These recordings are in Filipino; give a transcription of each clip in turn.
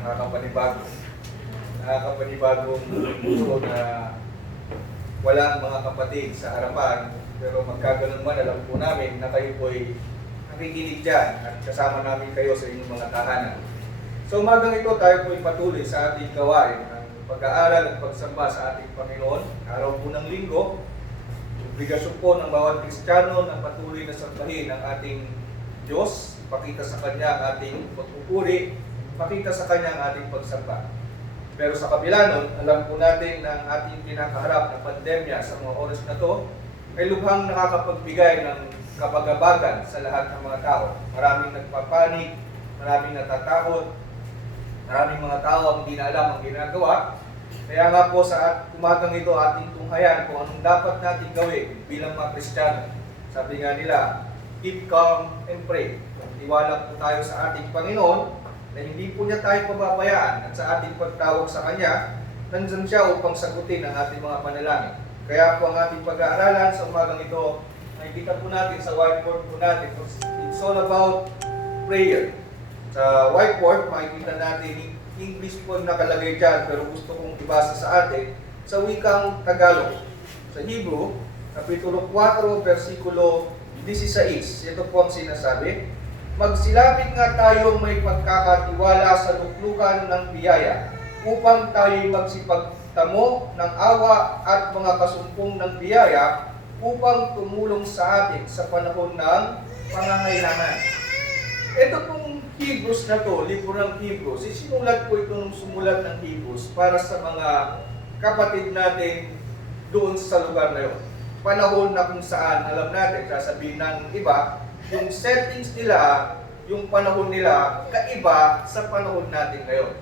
Nakakapanibagong mundo na walang mga kapatid sa harapan, pero magkaganon man, alam po namin na kayo po'y nakikinig dyan at kasama namin kayo sa inyong mga tahanan. So umagang ito tayo po'y patuloy sa ating gawain ng pag-aaral at pagsamba sa ating Panginoon. Araw po ng linggo, obligasyon po ng bawat Kristiyano na patuloy na sambahin ang ating Diyos, pakita sa Kanya ang ating pagpupuri, pakita sa Kanya ang ating pagsamba. Pero sa kabila nun, alam po natin na ang ating kinakaharap na pandemya sa mga oras na to ay lubhang nakakapagbigay ng kabagabagan sa lahat ng mga tao. Maraming nagpapanik, maraming natatakot, maraming mga tao ang hindi na alam ang ginagawa. Kaya nga po sa umagang ito ating tunghayan kung anong dapat natin gawin bilang mga Kristiyano. Sabi nga nila, keep calm and pray. Tiwala po tayo sa ating Panginoon na hindi po niya tayo pababayaan at sa ating pagtawag sa Kanya, nandyan siya upang sagutin ang ating mga panalangin. Kaya po ang ating pag-aaralan sa umagang ito, nakikita po natin sa whiteboard po natin, it's all about prayer. Sa whiteboard, makikita natin English po yung nakalagay dyan, pero gusto kong ibasa sa atin sa wikang Tagalog. Sa Hebrew, Kapitulo 4, versikulo 16, ito po ang sinasabi, magsilapit nga tayong may pagkakatiwala sa luklukan ng biyaya upang tayo'y magsipagtamo ng awa at mga kasumpong ng biyaya upang tumulong sa atin sa panahon ng pangangailangan. Ito pong Hebrews na to, libro ng Hebrews, isinulat po ito nung sumulat ng Hebrews para sa mga kapatid natin doon sa lugar na yun. Panahon na kung saan, alam natin, sasabihin ng iba, yung settings nila, yung panahon nila, kaiba sa panahon natin ngayon.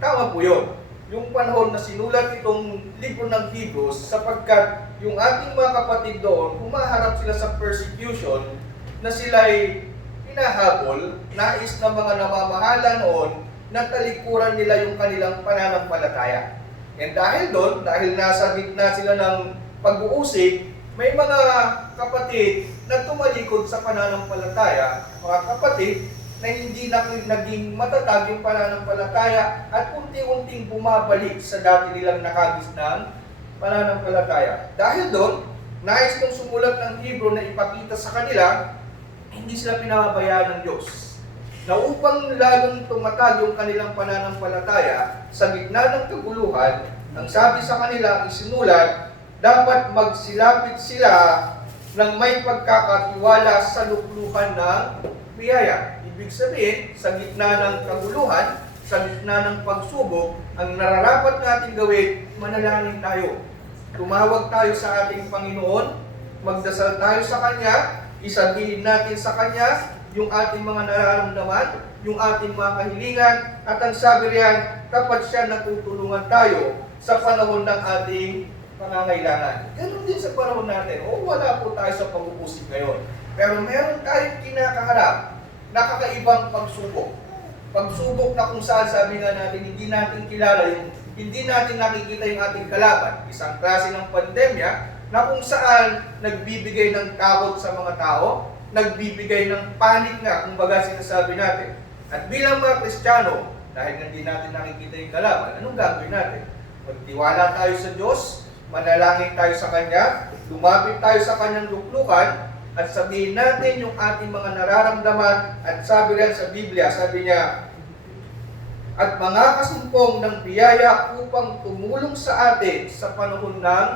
Tama po yun. Yung panahon na sinulat itong libro ng Hebrews, sapagkat yung ating mga kapatid doon, humaharap sila sa persecution, na sila'y hinahabol, nais ng mga namamahala noon, na talikuran nila yung kanilang pananampalataya. And dahil doon, dahil nasa gitna sila ng pag-uusig, may mga kapatid na tumalikod sa pananampalataya, mga kapatid na hindi naging matatag yung pananampalataya at unti-unting bumabalik sa dati nilang nakagisnang pananampalataya. Dahil doon, nais nung sumulat ng libro na ipakita sa kanila, hindi sila pinababayaan ng Diyos. Na upang lalong tumatag yung kanilang pananampalataya sa gitna ng kaguluhan, ang sabi sa kanila, isinulat, dapat magsilapit sila ng may pagkakatiwala sa luklukan ng biyaya. Ibig sabihin, sa gitna ng kaguluhan, sa gitna ng pagsubok, ang nararapat natin gawin, manalangin tayo. Tumawag tayo sa ating Panginoon, magdasal tayo sa Kanya, isabihin natin sa Kanya yung ating mga nararamdaman, yung ating mga kahilingan, at ang sabi riyan, tapat siya na tutulungan tayo sa panahon ng ating pangangailangan. Ganun din sa panahon natin. Wala po tayo sa pag-uusig ngayon. Pero meron tayong kinakaharap na kakaibang pagsubok. Pagsubok na kung saan sabi nga natin, hindi natin kilala hindi natin nakikita yung ating kalaban. Isang klase ng pandemya na kung saan nagbibigay ng takot sa mga tao, nagbibigay ng panic nga, kung baga sinasabi natin. At bilang mga Kristiyano, dahil hindi natin nakikita yung kalaban, anong gagawin natin? Magtiwala tayo sa Diyos, manalangin tayo sa Kanya, lumapit tayo sa Kanyang luklukan, at sabihin natin yung ating mga nararamdaman, at sabi rin sa Biblia, sabi niya, at mga kasumpong ng biyaya upang tumulong sa atin sa panahon ng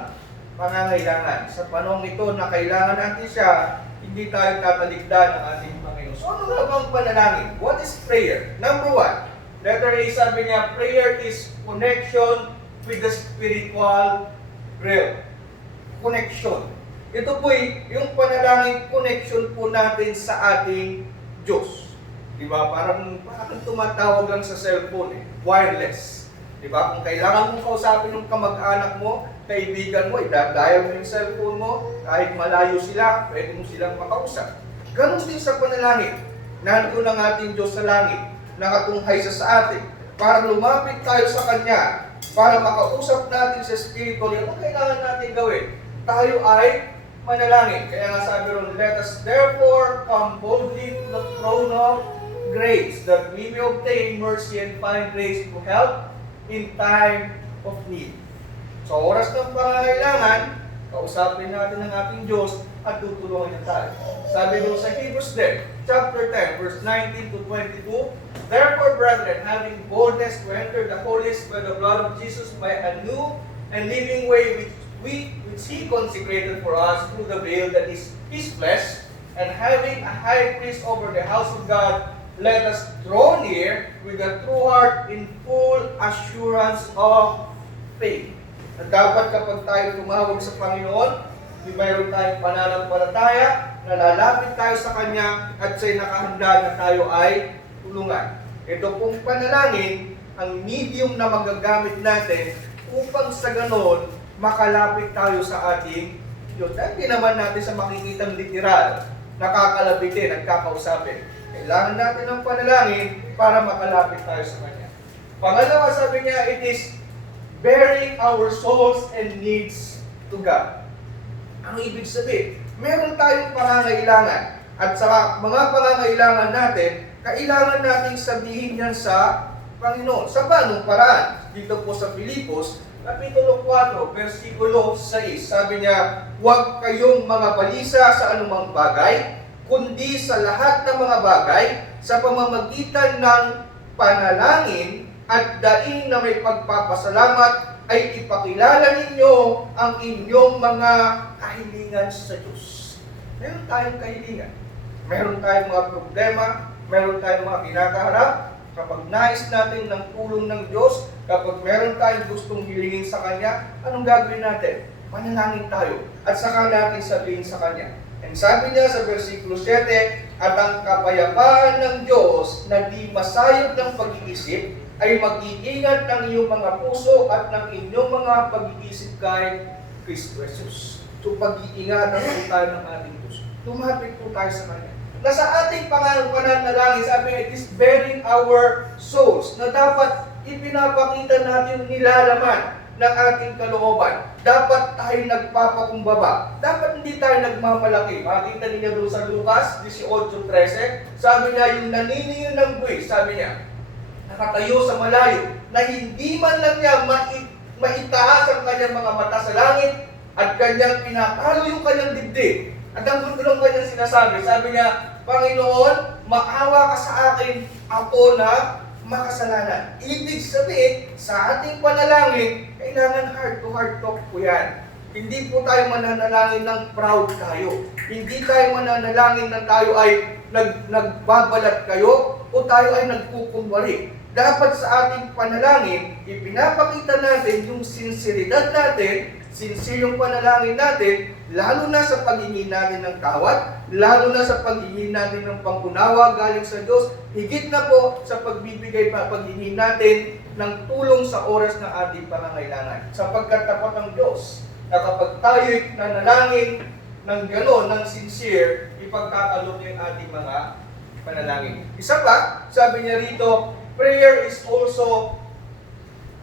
pangangailangan. Sa panahon ito na kailangan natin siya, hindi tayo tatalikdan ng ating Panginoon. So ano nga bang panalangin? What is prayer? Number one, letter A, sabi niya, prayer is connection with the spiritual realm. Connection. Ito po yung panalangin connection po natin sa ating Diyos. Diba? Parang tumatawag lang sa cellphone wireless. Diba? Kung kailangan mong kausapin yung kamag-anak mo, kaibigan mo, i-dial mo yung cellphone mo, kahit malayo sila, pwede mo silang makausap. Ganon din sa panalangin. Nandoon ang ating Diyos sa langit, nakatunghay sa atin, para lumapit tayo sa Kanya, para makausap natin sa Espiritu. Ano kailangan natin gawin? Tayo ay manalangin. Kaya nga sabi ron, let us therefore come boldly to the throne of grace, that we may obtain mercy and find grace to help in time of need. Sa oras ng pangangailangan, kausapin natin ang ating Diyos at tutulungan niya tayo. Sabi doon sa Hebrews chapter 10, verse 19 to 22, "Therefore, brethren, having boldness to enter the holiest by the blood of Jesus by a new and living way which He consecrated for us through the veil that is His flesh, and having a high priest over the house of God, let us draw near with a true heart in full assurance of faith." At dapat kapag tayo tumawag sa Panginoon, mayroon tayong pananampalataya, nalalapit tayo sa Kanya, at siya'y nakahanda na tayo ay tulungan. Ito pong panalangin, ang medium na magagamit natin upang sa ganon, makalapit tayo sa ating Diyos. Dahil di naman natin sa makikitang literal, nakakalabitin at kakausapin. Kailangan natin ng panalangin para makalapit tayo sa Kanya. Pangalawa, sabi niya, it is bearing our souls and needs to God. Ano ibig sabihin? Meron tayong pangangailangan. At sa mga pangangailangan natin, kailangan nating sabihin yan sa Panginoon. Sa paanong paraan? Dito po sa Filipos, Kapitulo 4, versikulo 6, sabi niya, "Huwag kayong mga balisa sa anumang bagay, kundi sa lahat ng mga bagay, sa pamamagitan ng panalangin at daing na may pagpapasalamat, ay ipakilala ninyo ang inyong mga kahilingan sa Diyos." Meron tayong kahilingan. Meron tayong mga problema, meron tayong mga kinakaharap. Kapag nais natin ng tulong ng Diyos, kapag meron tayong gustong hilingin sa Kanya, anong gagawin natin? Manalangin tayo. At saka natin sabihin sa Kanya. And sabi niya sa versikulo 7, "At ang kapayapaan ng Diyos na di masayod ng pag-iisip, ay mag-iingat ng iyong mga puso at ng inyong mga pag-iisip kay Kristo Jesus." So pag-iingatan po tayo ng ating puso. Lumapit po tayo sa Kanya. Nasa ating pananalangin, sabi, it is bearing our souls, na dapat ipinapakita natin nilalaman ng ating kalooban. Dapat tayo nagpapakumbaba. Dapat hindi tayo nagmamalaki. Makikita ninyo doon sa Lucas 18:13, sabi niya, yung naniningil ng buwis, sabi niya, nakatayo sa malayo, na hindi man lang niya maitaas ang kanyang mga mata sa langit, at kanyang pinapalo yung kanyang dibdib. At ang gulong kanyang sinasabi, sabi niya, "Panginoon, maawa ka sa akin, ako na makasalanan." Ibig sabihin, sa ating panalangin, kailangan heart-to-heart talk po yan. Hindi po tayo mananalangin ng proud tayo. Hindi tayo mananalangin na tayo ay nagbabalat kayo o tayo ay nagkukunwari. Dapat sa ating panalangin, ipinapakita natin yung sinseridad natin, sinserong panalangin natin, lalo na sa paghingi natin ng tawad, lalo na sa paghingi natin ng pangunawa galing sa Diyos, higit na po sa paghingi natin ng tulong sa oras ng ating pangangailangan. Sapagkat tapat ng Diyos na kapag tayo'y nanalangin ng gano'n, ng sincere, ipagkakaloob niya yung ating mga panalangin. Isa pa, sabi niya rito, prayer is also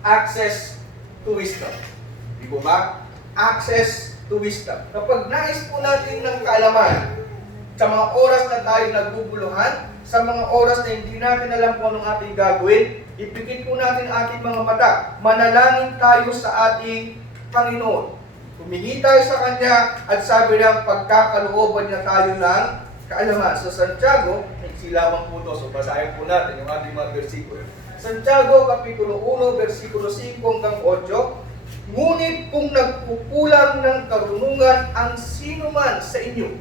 access to wisdom. Di ba ba? Access to wisdom. Kapag nais po natin ng kaalaman sa mga oras na tayo naguguluhan, sa mga oras na hindi natin alam kung anong ating gagawin, ipikit po natin ating mga mata. Manalangin tayo sa ating Panginoon. Humingi tayo sa Kanya at sabi niya, pagkakalooban niya tayo ng kaalaman. Sa Santiago, nagsilamang po ito. So basahin po natin yung ating mga versikulo. Santiago, Kapitulo 1, versikulo 5 hanggang 8, "Ngunit kung nagkukulang ng karunungan ang sino man sa inyo."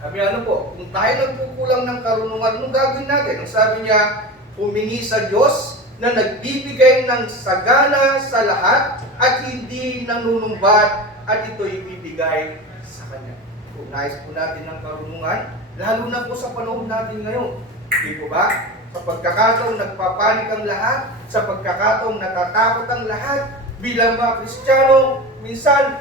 Sabi ano po, kung tayo nagkukulang ng karunungan, anong gagawin natin? Sabi niya, humingi sa Diyos na nagbibigay ng sagana sa lahat at hindi nanunumbat, at ito'y ibibigay sa Kanya. Kung nais po natin ng karunungan, lalo na po sa panahon natin ngayon. Di po ba? Sa pagkakataong nagpapanik ang lahat, sa pagkakataong natatakot ang lahat, bilang mga Kristiyano, minsan,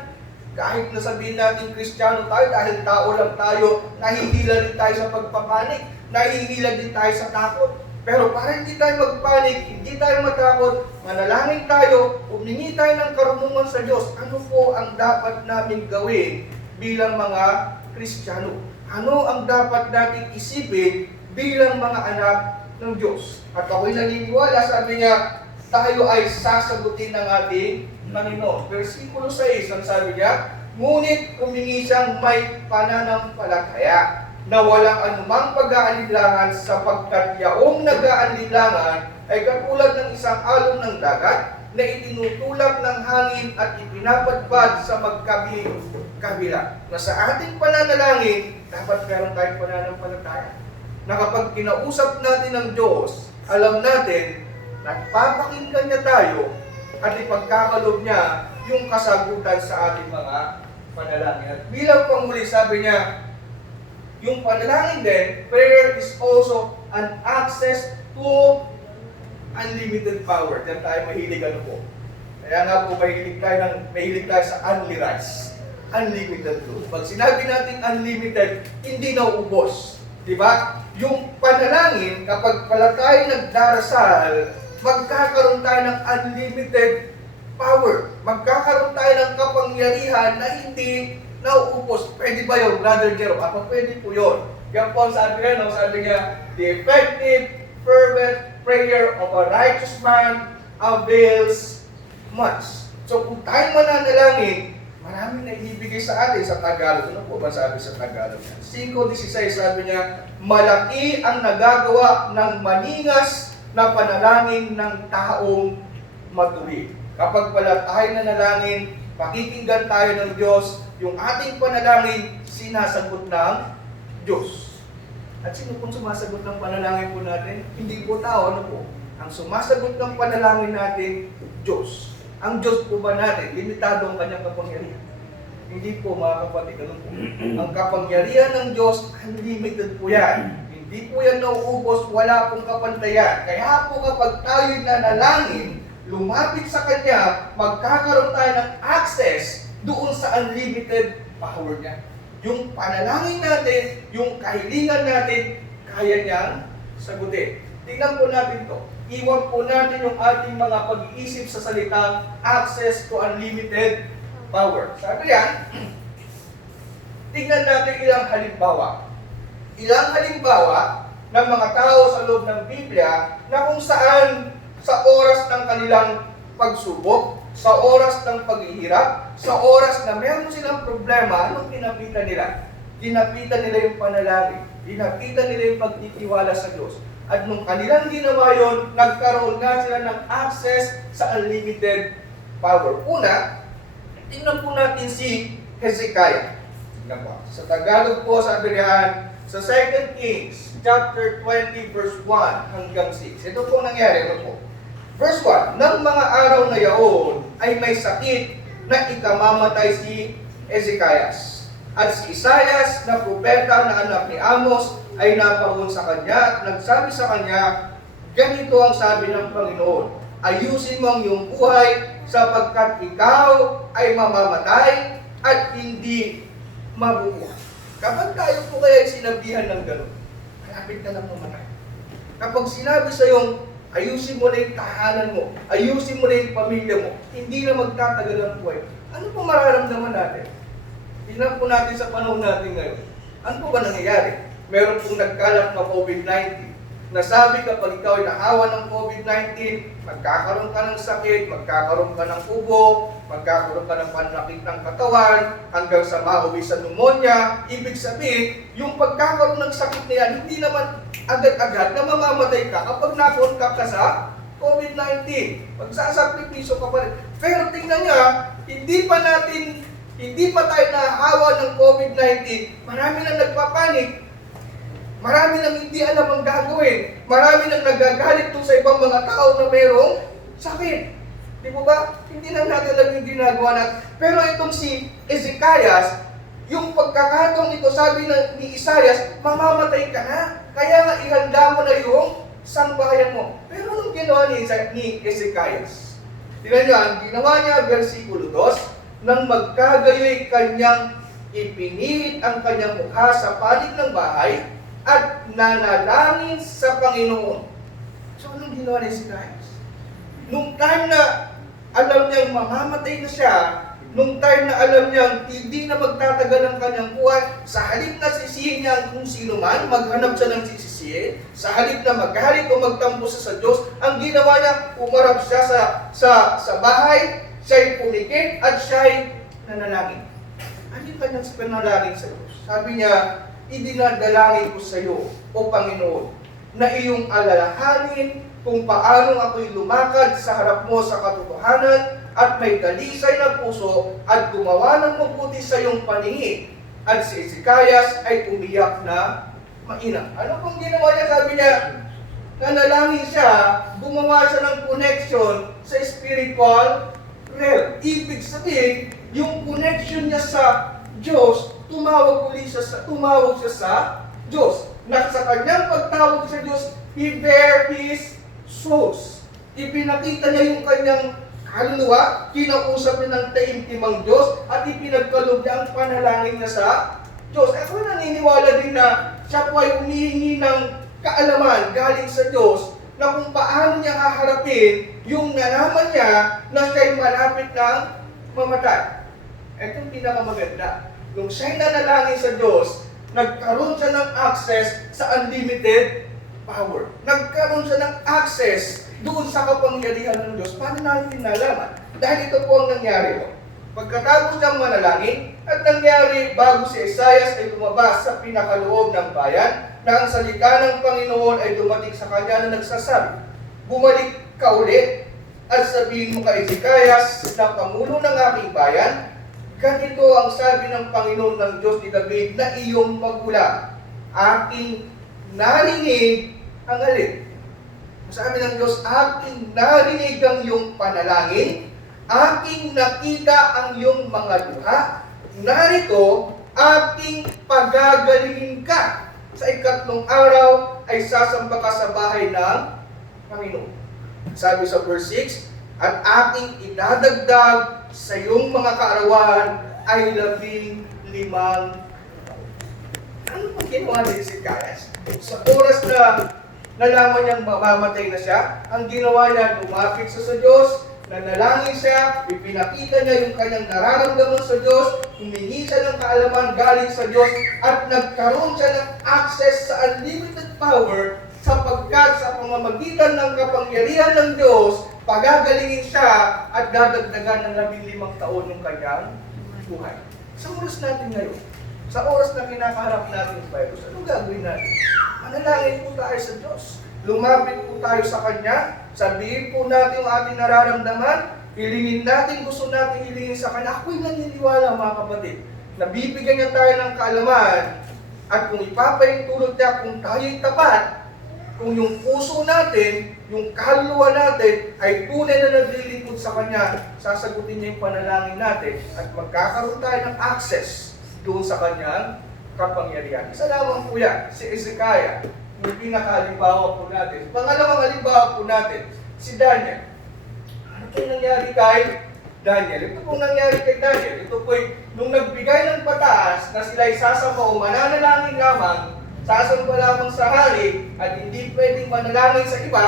kahit na sabihin natin Kristiyano tayo, dahil tao lang tayo, nahihila din tayo sa pagpapanik, nahihila din tayo sa takot. Pero para hindi tayo magpanik, hindi tayo matakot, manalangin tayo, humingi tayo ng karunungan sa Diyos. Ano po ang dapat namin gawin bilang mga Kristiyano? Ano ang dapat nating isipin bilang mga anak ng Diyos. At ako'y naniniwala, sabi niya, tayo ay sasagutin ng ating Panginoon. Versikulo 6, ang sabi niya, ngunit humingi siyang may pananampalataya na walang anumang pag-aalinlangan sapagkat yaong nag-aalinlangan ay katulad ng isang alon ng dagat na itinutulak ng hangin at ipinapadpad sa magkabilang-kabila. Na sa ating pananalangin, dapat meron tayong pananampalataya. Na kapag kinausap natin ng Diyos, alam natin, nagpapakinggan niya tayo at ipagkakaloob niya yung kasagutan sa ating mga panalangin. At bilang panguli, sabi niya, yung panalangin din, prayer is also an access to unlimited power. Diyan tayo mahilig po. Kaya nga po, mahilig tayo sa only rice. Unlimited food. Pag sinabi natin unlimited, hindi nauubos. Diba? Yung panalangin, kapag pala tayo nagdarasal, magkakaroon tayo ng unlimited power. Magkakaroon tayo ng kapangyarihan na hindi nauubos. Pwede ba yun, Brother Jero? Ako pwede po yun. Yan po ang sabi niya, sabi niya, the effective, fervent prayer of a righteous man avails much. So kung tayo mananalangin, marami na ibibigay sa atin sa Tagalog. Ano po ba sabi sa Tagalog? 5:16 sabi niya, malaki ang nagagawa ng maningas na panalangin ng taong matuwid. Kapag pala tayo nanalangin, pakikinggan tayo ng Diyos, yung ating panalangin, sinasagot ng Diyos. At sino pong sumasagot ng panalangin po natin? Hindi po tao, ano po? Ang sumasagot ng panalangin natin, Diyos. Ang Diyos po ba natin, limitado ang kanyang kapangyarihan? Hindi po mga kapatid, ano po? Ang kapangyarihan ng Diyos, unlimited po yan. Hindi po yan nauubos, wala pong kapantayan. Kaya po kapag tayo'y nanalangin, lumapit sa Kanya, magkakaroon tayo ng access doon sa unlimited power niya. Yung panalangin natin, yung kahilingan natin, kaya niyang sagutin. Tingnan po natin to. Iwan po natin yung ating mga pag-iisip sa salitang access to unlimited power. Sabi yan, tingnan natin ilang halimbawa. Ilang halimbawa ng mga tao sa loob ng Biblia na kung saan sa oras ng kanilang pagsubok, sa oras ng paghihirap, sa oras na meron silang problema, anong ginapitan nila? Ginapitan nila yung panalangin. Ginapitan nila yung pagtitiwala sa Diyos. At nung kanilang ginawa yun, nagkaroon nga sila ng access sa unlimited power. Una, tingnan po natin si Hezekiah. Tingnan po. Sa Tagalog po, sabi riyan, sa 2 Kings, chapter 20, verse 1 hanggang 6. Ito po nangyari. Ano po? Verse 1, ng mga araw na yaon ay may sakit na ikamamatay si Ezekias. At si Isaias na propeta na anak ni Amos ay naparoon sa kanya at nagsabi sa kanya, ganito ang sabi ng Panginoon, ayusin mo ang iyong buhay sapagkat ikaw ay mamamatay at hindi mabubuhay. Kapag tayo po kaya sinabihan ng gano'n, malapit ka lang mamatay. Kapag sinabi sa iyong, ayusin mo na yung tahanan mo, ayusin mo na yung pamilya mo, hindi na magtatagal ang buhay. Ano po mararamdaman natin? Tingnan po natin sa panahon natin ngayon. Ano po ba nangyayari? Meron pong nagkalat na COVID-19. Nasabi kapag ikaw ay nahawa ng COVID-19, magkakaroon ka ng sakit, magkakaroon ka ng ubo, magkakaroon ka ng panlakit ng katawan, hanggang sa mauwi sa pneumonia. Ibig sabihin, yung pagkakaroon ng sakit na yan, hindi naman agad-agad na mamamatay ka kapag nakontak ka sa COVID-19. Magsasakripisyo ka pa rin. Pero tingnan niya, hindi pa tayo nahawa ng COVID-19, marami na nagpapanik. Marami nang hindi alam ang gagawin. Marami nang nagagalit doon sa ibang mga tao na mayroong sakit. Di ba ba? Hindi lang natin alam yung ginagawa natin. Pero itong si Ezekias, yung pagkakataong ito, sabi ni Isaias, mamamatay ka na. Kaya nga ihanda mo na yung sambahayan mo. Pero anong ginawa ni Ezekias? Tingnan nyo, ang ginawa niya, versikulo 2, nang magkagayoy kanyang ipinihit ang kanyang mukha sa panig ng bahay, at nanalangin sa Panginoon. So, anong ginawa ni Ezekias? Nung time na alam niyang mamamatay na siya, nung time na alam niyang hindi na magtatagal ang kanyang buhay, sa halip na sisihin niya ang kung sino man, maghanap siya ng sisisihin, sa halip na magalit o magtampo siya sa Diyos, ang ginawa niya, umarap siya sa bahay, siya'y pumikit at siya'y nanalangin. Ano yung kanyang panalangin sa Diyos? Sabi niya, idinadalangin ko sa iyo, O Panginoon, na iyong alalahanin kung paano ako'y lumakad sa harap mo sa katotohanan at may dalisay na puso at gumawa ng mabuti sa iyong paningin. At si Ezekias ay umiyak na mainam. Ano pong ginawa niya? Sabi niya, nanalangin siya, gumawa siya ng connection sa spiritual realm. Ibig sabihin, yung connection niya sa Diyos, tumawag siya sa Diyos. Na sa kanyang pagtawag sa Diyos, he bare his souls. Ipinakita niya yung kanyang kaluluwa, kinausap niya ng taimtimang Diyos, at ipinagkaloob niya ang panalangin niya sa Diyos. Ako naniniwala din na siya po ay humihingi ng kaalaman galing sa Diyos na kung paano niya haharapin yung nalaman niya na siya'y malapit ng mamatay. Ito yung pinakamaganda. Nung siya'y nanalangin sa Diyos, nagkaroon siya ng access sa unlimited power. Nagkaroon siya ng access doon sa kapangyarihan ng Diyos. Paano natin nalaman? Dahil ito po ang nangyari. Pagkatapos niyang manalangin, at nangyari bago si Isaias ay lumabas sa pinakaloob ng bayan, na ang salita ng Panginoon ay dumating sa kanya na nagsasabi, bumalik ka ulit at sabihin mo kay Ezekias na pamuno ng aking bayan, ganito ang sabi ng Panginoon ng Diyos ni David na iyong magulang, aking narinig ang alin. Sabi ng Diyos, aking narinig ang iyong panalangin, aking nakita ang iyong mga luha, narito, aking pagagalingin ka. Sa ikatlong araw ay sasamba ka sa bahay ng Panginoon. Sabi sa verse 6, at aking idadagdag sa iyong mga kaarawan ay 15. Ano pang ginawa ni Ezekias? Sa oras na nalaman niyang mamamatay na siya, ang ginawa niya, lumapit siya sa Diyos, nanalangin siya, ipinakita niya yung kanyang nararamdaman sa Diyos, humingi siya ng kaalaman galing sa Diyos, at nagkaroon siya ng access sa unlimited power sapagkat sa pamamagitan ng kapangyarihan ng Diyos, pagagalingin siya at dadagdagan ng 15 taon yung kanyang buhay. Sa oras natin ngayon, sa oras na kinakaharap natin yung virus, ano gagawin natin? Manalangin po tayo sa Diyos. Lumapit po tayo sa Kanya. Sabihin po natin yung ating nararamdaman. Hilingin natin, gusto natin hilingin sa Kanya. Ako'y naniniwala mga kapatid, na bibigyan niya tayo ng kaalaman. At kung ipapahintulot niya, kung tayo'y tapat, kung yung puso natin, yung kaluluwa natin ay tunay na naglilingkod sa Kanya, sasagutin niya yung panalangin natin at magkakaroon tayo ng access doon sa Kanyang kapangyarihan. Isa lamang po yan, si Ezekiah, yung pinakahalimbawa po natin. Pangalawang halimbawa po natin, si Daniel. Ano po nangyari kay Daniel? Ito pong nangyari kay Daniel. Ito po nung nagbigay ng pataas na sila'y sasamba o mananalangin lamang, sasamba lamang sa hari at hindi pwedeng manalangin sa iba,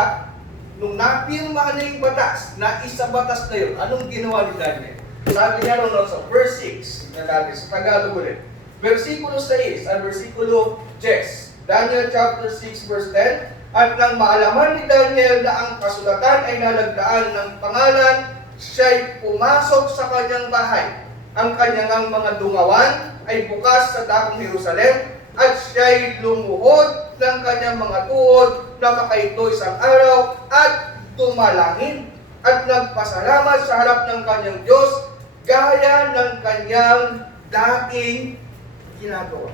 nung napirma na yung batas, na isa batas na yun, anong ginawa ni Daniel? Sabi niya ron sa verse 6, na natin sa Tagalog ulit. Versikulo 6 at versikulo 10. Daniel chapter 6 verse 10. At nang maalaman ni Daniel na ang kasulatan ay nalagdaan ng pangalan, siya'y pumasok sa kanyang bahay. Ang kanyang mga dungawan ay bukas sa dakong Jerusalem, at siya'y lumuhod ng kanyang mga tuhod na makaito isang araw at tumalangin at nagpasalamat sa harap ng kanyang Diyos gaya ng kanyang dating ginagawa.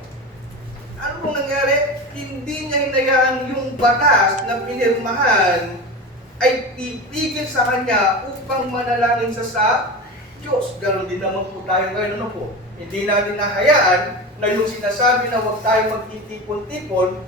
Ano pong nangyari? Hindi niya hinayaan yung batas na pinirmahan ay pipigil sa kanya upang manalangin sa Diyos. Ganon din naman po tayo ngayon. Ano po? Hindi natin nahayaan na yung sinasabi na huwag tayo magtitipon-tipon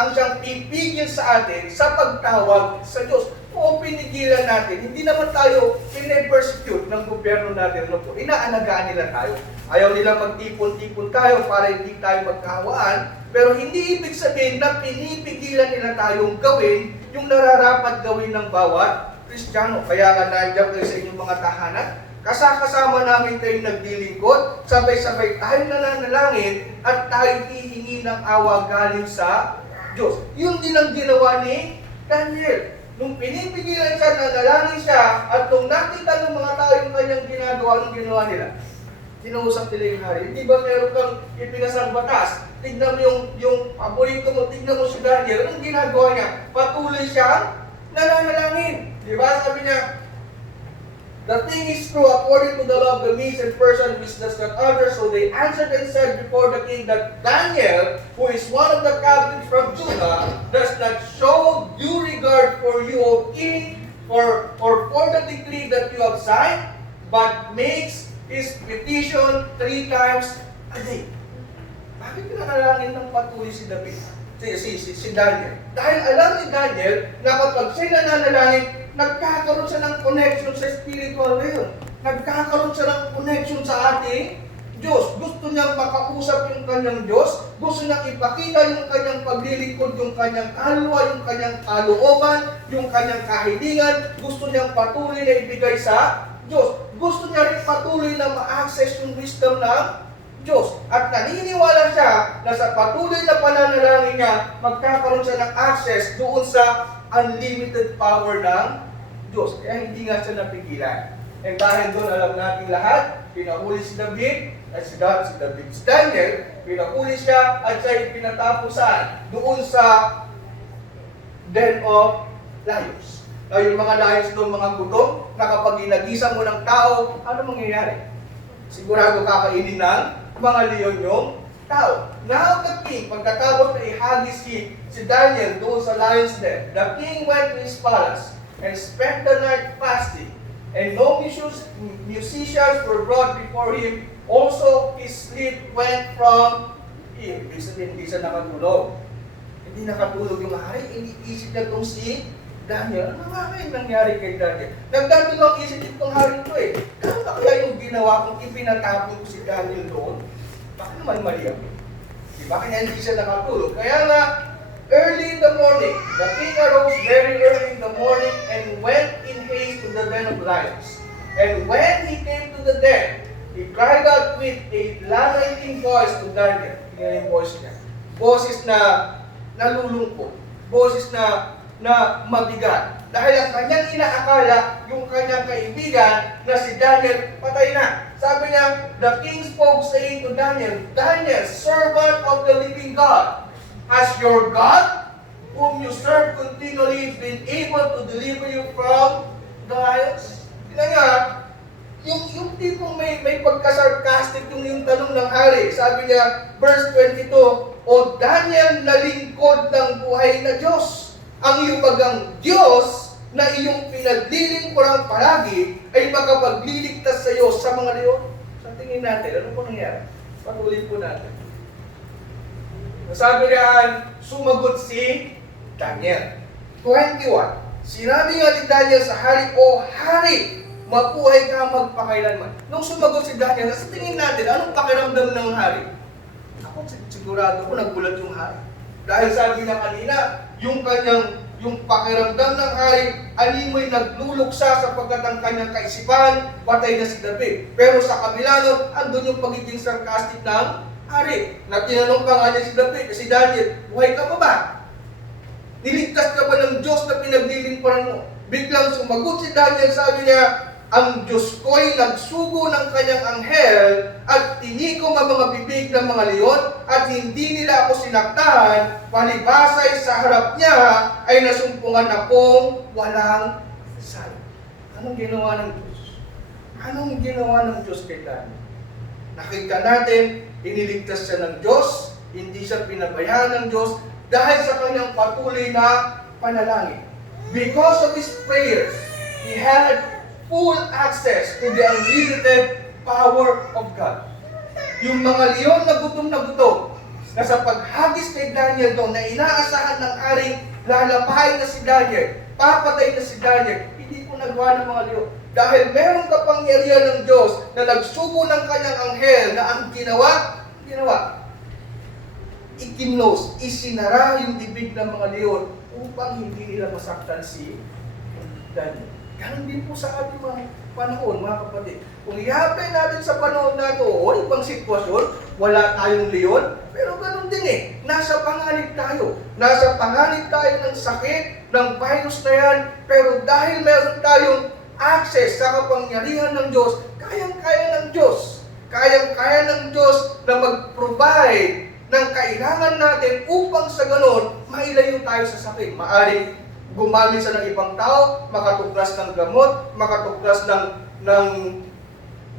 ang siyang pipigil sa atin sa pagtawag sa Diyos. O pinigilan natin, hindi naman tayo pine-persecute ng gobyerno natin. Ano po? Inaalagaan nila tayo. Ayaw nila magtipon-tipon tayo para hindi tayo magkahawaan. Pero hindi ibig sabihin na pinipigilan nila tayong gawin yung nararapat gawin ng bawat Kristiyano. Kaya nga nandiyan kayo sa inyong mga tahanan, Kasama namin kayo naglilingkod, sabay-sabay tayo nananalangin at tayo hihingi ng awa galing sa Diyos. Yun din ang ginawa ni Daniel. Nung pinipigilan siya, nanalangin siya, at nung nakita ng mga tao yung kanyang ginagawa, anong ginawa nila? Kinausap nila yung hari. Hindi ba meron kang ipinasang batas? Tignan mo yung paborito mo, tignan mo si Daniel. Anong ginagawa niya? Patuloy siyang nananalangin. Di ba? Sabi niya, the thing is true according to the law of the Medes and Persians which does not utter. So they answered and said before the king that Daniel, who is one of the captives from Judah, does not show due regard for you, O king, or for the decree that you have signed, but makes his petition 3 times a day. Bakit pinanalangin ng patuloy si David? Si Daniel. Dahil alam ni Daniel na kapag siya nananalangin, nagkakaroon siya ng connection sa spiritual realm. Nagkakaroon siya ng connection sa ating Diyos. Gusto niyang makausap yung kanyang Diyos. Gusto niyang ipakita yung kanyang paglilingkod, yung kanyang kaluluwa, yung kanyang kalooban, yung kanyang kahilingan. Gusto niyang patuloy na ibigay sa Diyos. Gusto niya rin patuloy na ma-access yung wisdom ng Diyos. At naniniwala siya na sa patuloy na pananalangin niya, magkakaroon siya ng access doon sa unlimited power ng Diyos. Kaya hindi nga siya napigilan. And dahil doon, alam natin lahat, pinahuli si David, si Daniel, pinahuli siya at siya pinatapusan doon sa den of lions. Yung mga lions doon, mga gutom, na kapag ginagisang mo ng tao, ano mangyayari? Sigurado kakainin ng mga leon yung tao. Now the king, pagkatapos na ihagis si Daniel doon sa lion's den, the king went to his palace and spent the night fasting. And no musicians were brought before him. Also, his sleep went from him. Ibig sabihin, hindi siya nakatulog. Hindi nakatulog yung hari. Iniisip niya itong si Daniel. Ano nga kayo nangyari kay Daniel? Nagdadalawang isip itong hari ko eh. Ano na kaya yung ginawa kung ipinatapon ko si Daniel doon? Bakit naman mali ako? Bakit hindi siya nakatulog? Kaya nga, early in the morning, the king arose very early in the morning and went in haste to the den of lions. And when he came to the den, he cried out with a lamenting voice to Daniel. Tingnan yung voice niya. Boses na nalulungkot. Boses na mabigat. Dahil ang kanyang inaakala, yung kanyang kaibigan na si Daniel, patay na. Sabi niya, the king spoke saying to Daniel, Daniel, servant of the living God, has your God, whom you serve continually, been able to deliver you from the lions? Tingnan niya, yung tipong may pagka-sarcastic yung tanong ng hari. Sabi niya, verse 22, O Daniel, na lingkod ng buhay na Diyos, ang iyong bagang Diyos na iyong pinaglilingkuran palagi ay makapagliligtas sa iyo sa mga leon. Sa tingin natin, ano po nangyari? Patuloy po natin. Sabi niyan, sumagot si Daniel. 21. Sinabi nga ni Daniel sa hari, O hari, mabuhay ka magpakailanman. Nung sumagot si Daniel, sa tingin natin, anong pakiramdam ng hari? Ako sigurado ko nagulat yung hari. Dahil sabi niya kanina, yung pakiramdam ng hari, animoy nagluluksa sapagkat ang kanyang kaisipan, patay na si David. Pero sa kabila nun, andun yung pagiging sarcastic ng hari. Na tinanong ka nga niya si David, si Daniel, buhay ka pa ba? Niligtas ka ba ng Diyos na pinaglilingkuran mo? Biglang sumagot si Daniel, sabi niya, ang Diyos ko'y nagsugo ng kanyang anghel at tinikom ang mga bibig ng mga leon at hindi nila ako sinaktan, palibasay sa harap niya ay nasumpungan akong walang sala. Anong ginawa ng Diyos? Anong ginawa ng Diyos kay Daniel? Nakita natin, iniligtas siya ng Diyos, hindi siya pinabayaan ng Diyos dahil sa kanyang patuloy na panalangin. Because of his prayers, he had full access to the unlimited power of God. Yung mga leon na gutom, na sa paghagis kay Daniel doon, na inaasahan ng aring lalapahin na si Daniel, papatay na si Daniel, hindi po nagawa ng mga leon. Dahil merong kapangyarihan ng Diyos na nagsugo ng kanyang anghel na ang ginawa, ikinos, isinara yung bibig ng mga leon upang hindi nila masaktan si Daniel. Ganon din po sa ating mga panahon, mga kapatid. Kung i-apply natin sa panahon na ito, o ibang sitwasyon, wala tayong leon, pero ganon din eh. Nasa panganib tayo. Nasa panganib tayo ng sakit, ng virus na yan, pero dahil meron tayong access sa kapangyarihan ng Diyos, kayang-kaya ng Diyos. Kayang-kaya ng Diyos na mag-provide ng kailangan natin upang sa ganon, mailayo tayo sa sakit. Maaring gumamit sa ng ibang tao, makatuklas ng gamot, makatuklas ng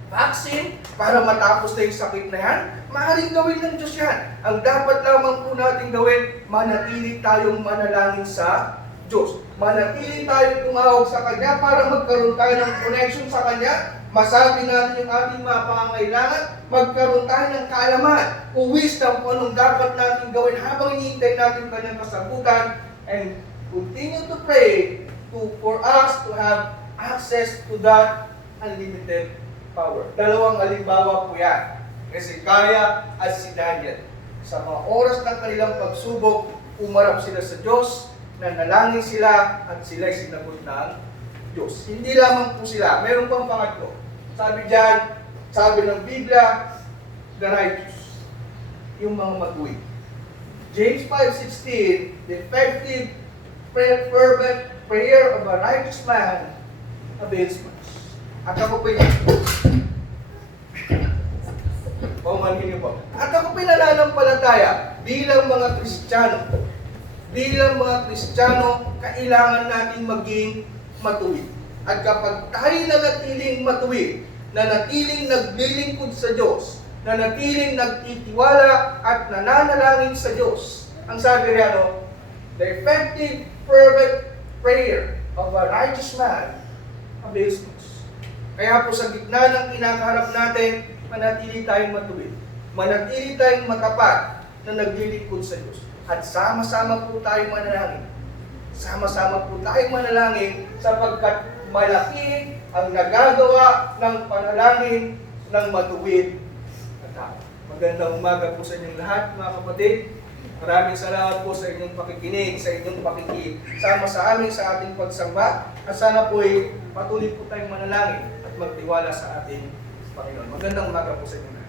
vaccine para matapos na yung sakit na yan. Maaaring gawin ng Diyos yan. Ang dapat lamang po natin gawin, manatili tayong manalangin sa Diyos. Manatili tayong tumawag sa Kanya para magkaroon tayo ng connection sa Kanya. Masabi natin yung ating mga pangangailangan, magkaroon tayo ng kaalaman o wisdom kung anong dapat natin gawin habang hinihintay natin Kanyang kasagutan, and continue to pray for us to have access to that unlimited power. Dalawang halimbawa po yan. Si Kaya at si Daniel. Sa mga oras ng kanilang pagsubok, umarap sila sa Diyos, nanalangin sila, at sila'y sinagot ng Diyos. Hindi lamang po sila, meron pang pangatlo. Sabi diyan, sabi ng Biblia, the righteous, yung mga matuwid. James 5:16, the effective fervent prayer of a righteous man avails much. At ako po paumanhin niyo po. At ako pinananampalataya bilang mga Kristiyano, kailangan natin maging matuwid. At kapag tayo nanatiling matuwid, nanatiling naglilingkod sa Diyos, nanatiling nagtitiwala at nananalangin sa Diyos, ang sabi riyan, the effective fervent prayer of a righteous man avails much. Kaya po sa gitna ng kinakaharap natin, manatili tayong matuwid. Manatili tayong matapat na naglilingkod sa Diyos. At sama-sama po tayong manalangin. Sama-sama po tayong manalangin sapagkat malaki ang nagagawa ng panalangin ng matuwid na tao. Magandang umaga po sa inyong lahat, mga kapatid. Maraming salamat po sa inyong pakikinig, sa inyong pakikisama sa amin sa ating pagsamba. At sana po ay patuloy po tayong manalangin at magtiwala sa ating Panginoon. Magandang umaga po sa inyo.